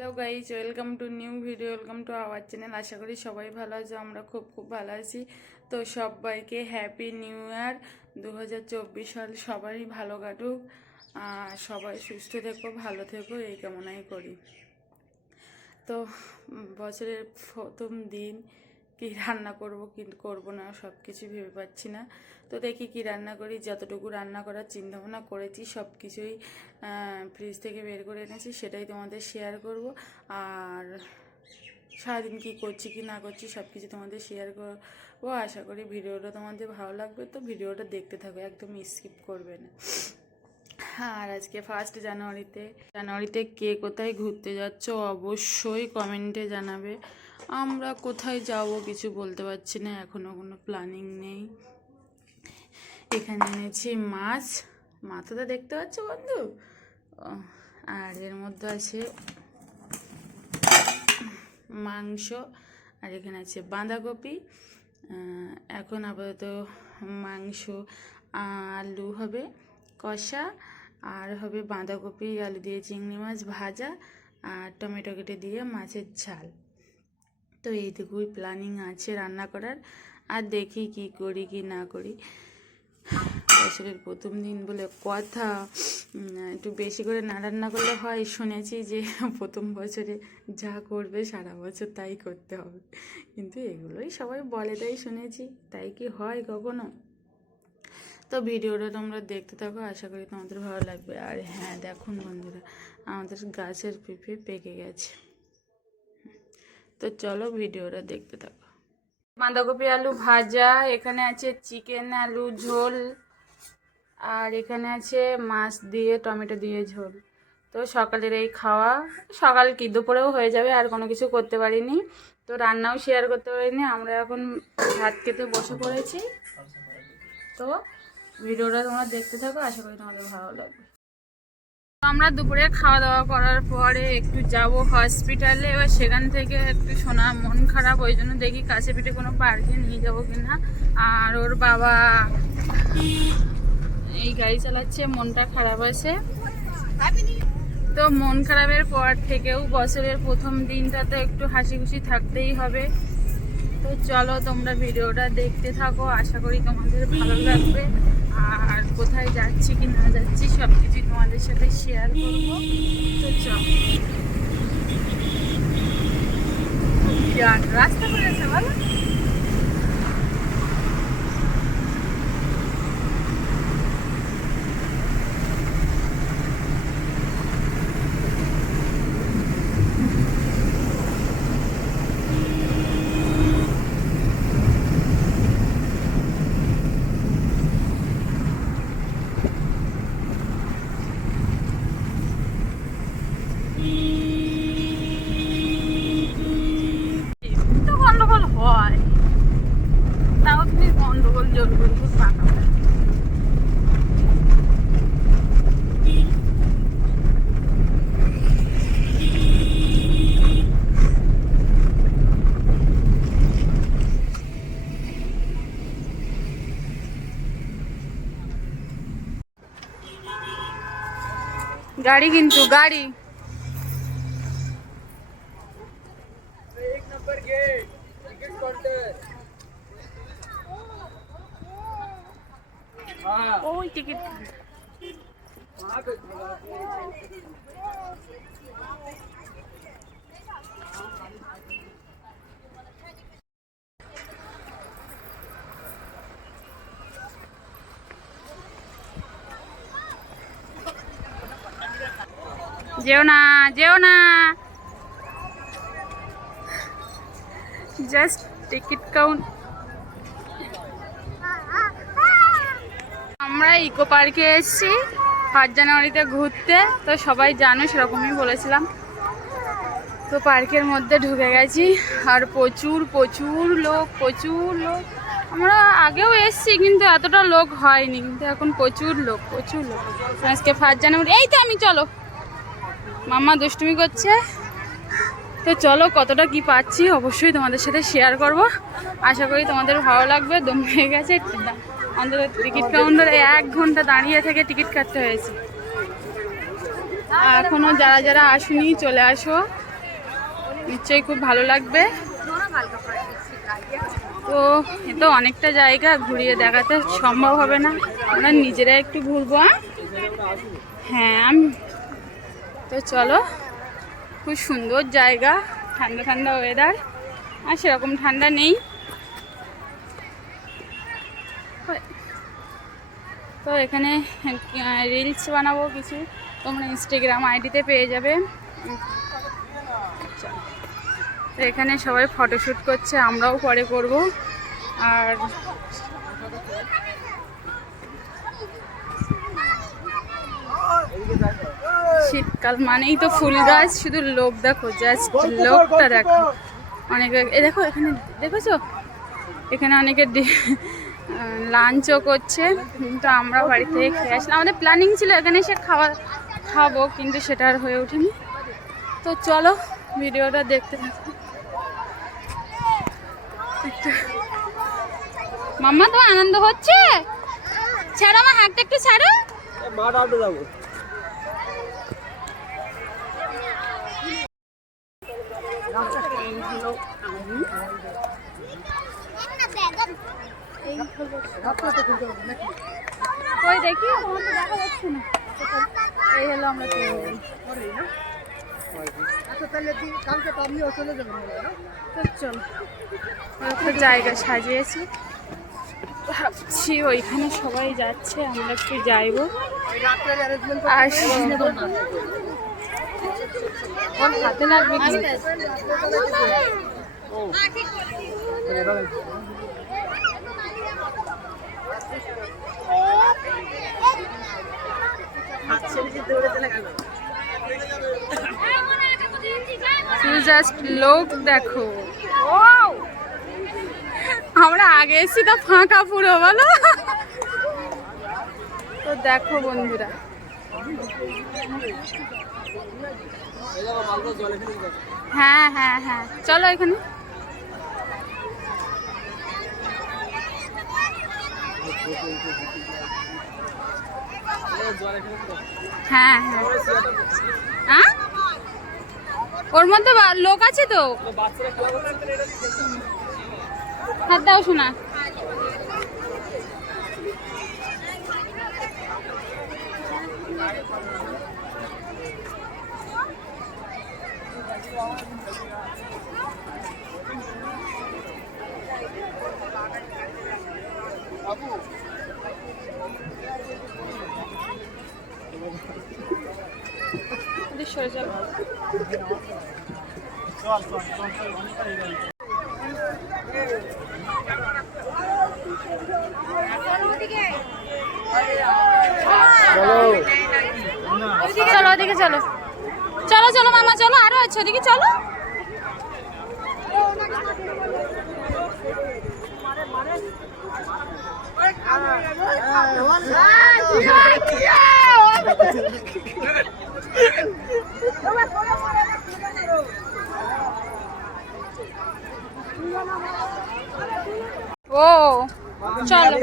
Hello guys, welcome to new video, welcome to our channel. আশা করি সবাই ভালো আছে, আমরা খুব ভালো আছি। তো সবাইকে হ্যাপি নিউ ইয়ার 2024 সাল সবারই ভালো কাটুক, সবাই সুস্থ থেকো, ভালো থেকো, এই কামনাই করি। তো বছরের প্রথম দিন কি রান্না করব কি করব না সব কিছু ভেবে পাচ্ছি না। তো দেখি কি রান্না করি, যতটুকু রান্না করার চিন্তাভাবনা করেছি সব কিছুই ফ্রিজ থেকে বের করে এনেছি, সেটাই তোমাদের শেয়ার করব। আর সারাদিন কি করছি কি না করছি সব কিছু তোমাদের শেয়ার করবো। আশা করি ভিডিওটা তোমাদের ভালো লাগবে, তো ভিডিওটা দেখতে থাকো, একদম স্কিপ করবে না। আর আজকে 1 জানুয়ারিতে কে কোথায় ঘুরতে যাচ্ছ অবশ্যই কমেন্টে জানাবে। আমরা কোথায় যাব কিছু বলতে পারছি না, এখনও কোনো প্ল্যানিং নেই। এখানে এনেছি মাথাটা দেখতে পাচ্ছ বন্ধু, আর এর মধ্যে আছে মাংস, আর এখানে আছে বাঁধাকপি। এখন আপাতত মাংস আলু হবে কষা, আর হবে বাঁধাকপি আলু দিয়ে চিংড়ি মাছ ভাজা, আর টমেটো কেটে দিয়ে মাছের ঝাল। তো এইটুকুই প্ল্যানিং আছে রান্না করার, আর দেখি কি করি কি না করি। বছরের প্রথম দিন বলে কথা, একটু বেশি করে না রান্না করলে হয়। শুনেছি যে প্রথম বছরে যা করবে সারা বছর তাই করতে হবে, কিন্তু এগুলোই সবাই বলে তাই শুনেছি, তাই কি হয় কখনো? তো ভিডিওটা তোমরা দেখতে থাকো, আশা করি তোমাদের ভালো লাগবে। আর হ্যাঁ, দেখুন বন্ধুরা, আমাদের গাছের পেঁপে পেকে গেছে। তো চলো ভিডিওটা দেখতে থাকো। বাঁধাকপি আলু ভাজা, এখানে আছে চিকেন আলু ঝোল, আর এখানে আছে মাছ দিয়ে টমেটো দিয়ে ঝোল। তো সকালের এই খাওয়া, সকাল কি দুপুরেও হয়ে যাবে, আর কোনো কিছু করতে পারিনি, তো রান্নাও শেয়ার করতে পারিনি। আমরা এখন ভাত খেতে বসে পড়েছি, তো ভিডিওটা তোমরা দেখতে থাকো, আশা করি তোমাদের ভালো লাগবে। আমরা দুপুরে খাওয়া দাওয়া করার পরে একটু যাব হসপিটালে, এবার সেখান থেকে একটু শোনা মন খারাপ, ওই জন্য দেখি কাছে পিঠে কোনো পার্কে নিয়ে যাবো কিনা। আর ওর বাবা এই গাড়ি চালাচ্ছে, মনটা খারাপ আছে। তো মন খারাপের পর থেকেও বছরের প্রথম দিনটা তো একটু হাসি খুশি থাকতেই হবে। তো চলো তোমরা ভিডিওটা দেখতে থাকো, আশা করি তোমাদের ভালো লাগবে। আর কোথায় যাচ্ছি কি না যাচ্ছি সব কিছুই তোমাদের সাথে শেয়ার করবো। তো চলো, রাস্তা করেছে বলো। গাড়ি কিন্তু গাড়ি ওই টিকিট যেও না জাস্ট টিকিট কাউন্ট। আমরা ইকো পার্কে এসেছি 1 জানুয়ারিতে ঘুরতে, তো সবাই জানো সেরকমই বলেছিলাম। তো পার্কের মধ্যে ঢুকে গেছি, আর প্রচুর লোক। আমরা আগেও এসেছি কিন্তু এতটা লোক হয়নি, কিন্তু এখন প্রচুর লোক। আজকে 1 জানুয়ারি, এই তো আমি, চলো মাম্মা দুষ্টুমি করছে। তো চলো কতটা কি পাচ্ছি অবশ্যই তোমাদের সাথে শেয়ার করব, আশা করি তোমাদের ভালো লাগবে। দম হয়ে গেছে, আমাদের টিকিট কাউন্টারে 1 ঘন্টা দাঁড়িয়ে থেকে টিকিট কাটতে হয়েছে। এখনও যারা আসুনি চলে আসো, নিশ্চয়ই খুব ভালো লাগবে। তো এ তো অনেকটা জায়গা ঘুরিয়ে দেখাতে সম্ভব হবে না, আমরা নিজেরা একটু ঘুরবো। হ্যাঁ তো চলো, খুব সুন্দর জায়গা, ঠান্ডা ঠান্ডা ওয়েদার, আর সেরকম ঠান্ডা নেই। তো এখানে রিলস বানাবো কিছু, তোমরা ইনস্টাগ্রাম আইডিতে পেয়ে যাবে। তো এখানে সবাই ফটোশ্যুট করছে, আমরাও পরে করব। আর শীতকাল মানেই তো ফুল গাছ, শুধু লোক দেখো, জাস্ট লোকটা দেখো। অনেকে দেখো এখানে, দেখেছো এখানে অনেকে লাঞ্চও করছে, কিন্তু আমরা বাড়ি থেকে খেয়ে আসলাম। আমাদের প্ল্যানিং ছিল এখানে এসে খাবো, কিন্তু সেটা আর হয়ে ওঠেনি। তো চলো ভিডিওটা দেখতে থাকো। মাম্মা তো আনন্দ হচ্ছে, ছাড়ো আমার হাতটা একটু ছাড়ো। যাবো কই দেখি, তোমার তো দেখা যাচ্ছে না। এই হলো আমরা তো চলো, একটা জায়গা সাজিয়েছি, ভাবছি ওইখানে সবাই যাচ্ছে, আমরা একটু যাইবো। আর হাতে লাগবে জাস্ট লোক দেখো। আমরা আগে এসেছি তো ফাঁকা পুরো, বলো। তো দেখো বন্ধুরা, হ্যাঁ হ্যাঁ হ্যাঁ চলো এখানে। হ্যাঁ হ্যাঁ হ্যাঁ, ওর মধ্যে লোক আছে তো। হাত দাও শোনা। সরে চলো। চলো ওদিকে চলো, চলো চলো মামা চলো, আরো আছে ওদিকে চলো। ও চলো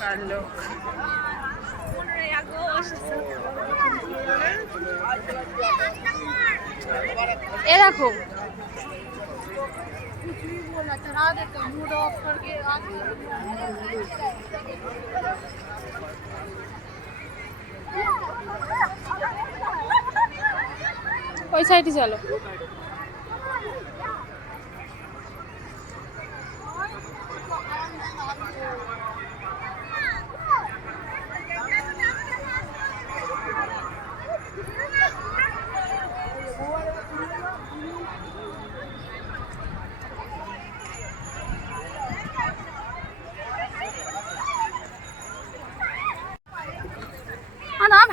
Hello. ये देखो ওই সাইডে চলো।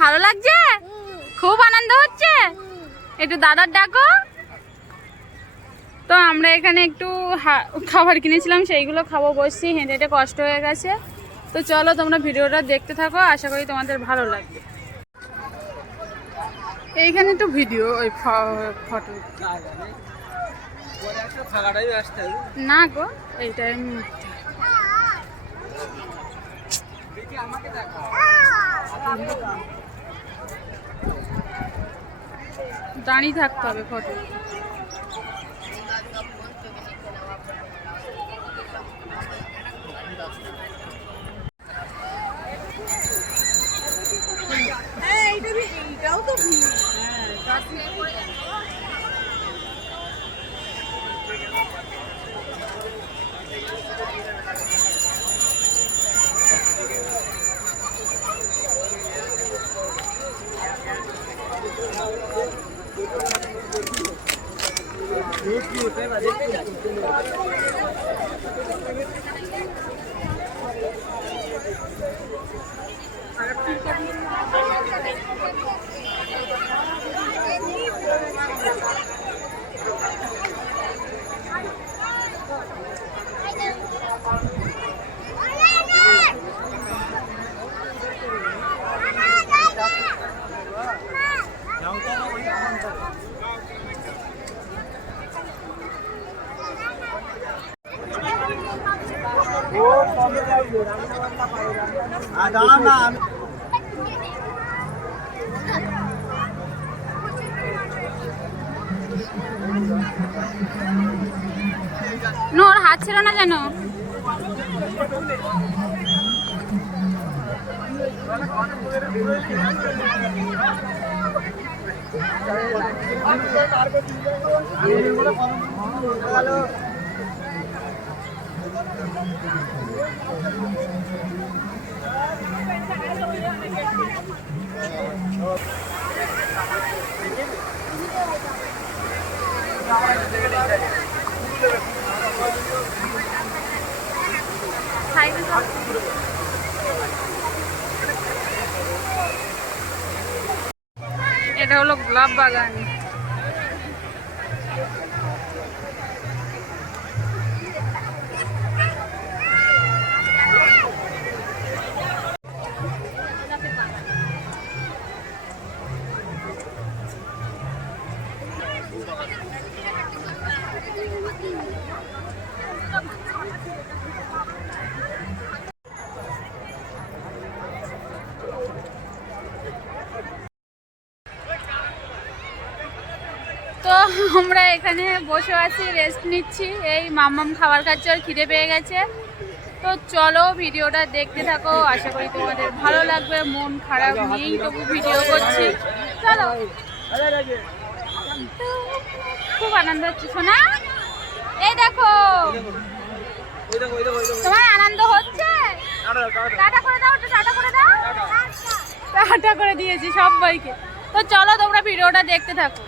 ভালো লাগছে? খুব আনন্দ হচ্ছে? একটু দাদার ডাকো। তো আমরা এখানে একটু খাবার কিনেছিলাম, সেইগুলো খাবো বসছি, হেঁটে হেঁটে কষ্ট হয়ে গেছে। তো চলো তোমরা ভিডিওটা দেখতে থাকো, আশা করি তোমাদের ভালো লাগবে। এইখানে তো ভিডিও ওই ফটো না গো, এইটাই দাঁড়িয়ে থাকতে হবে ফটো। নোর হাত ছিল না যেন। এটা হলো গোলাপ বাগান। তো আমরা এখানে বসে আছি, রেস্ট নিচ্ছি। এই মাম্মাম খাবার খাচ্ছে, আর খিদে পেয়ে গেছে। তো চলো ভিডিওটা দেখতে থাকো, আশা করি তোমাদের ভালো লাগবে। মন খারাপ নিয়েই তবু ভিডিও করছি, চলো। খুব আনন্দ হচ্ছে সোনা, এই দেখো। তোমার আনন্দ হচ্ছে? টাটা করে দাও, টাটা করে দাও। টাটা করে দিয়েছি সবাইকে। তো চলো তোমরা ভিডিওটা দেখতে থাকো।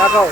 Kakao.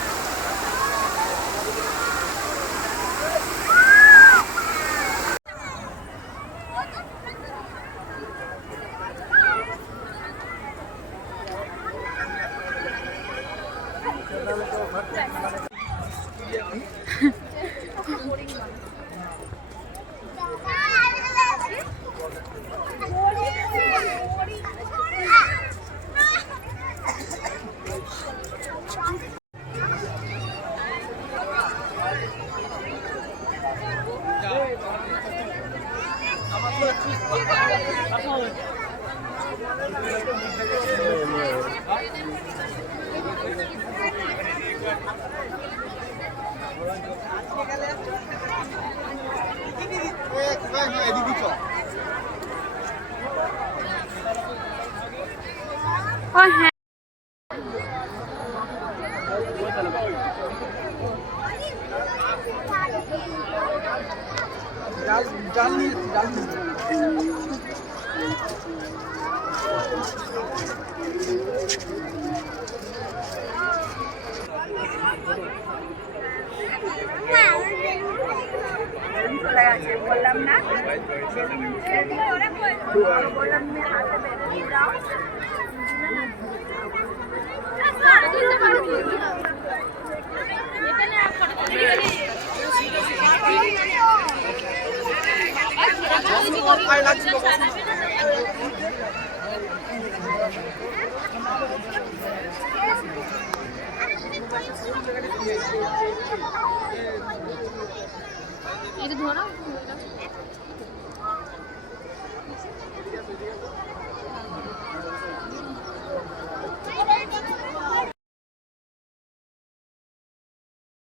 ও হ্যাঁ, এটা ধরো।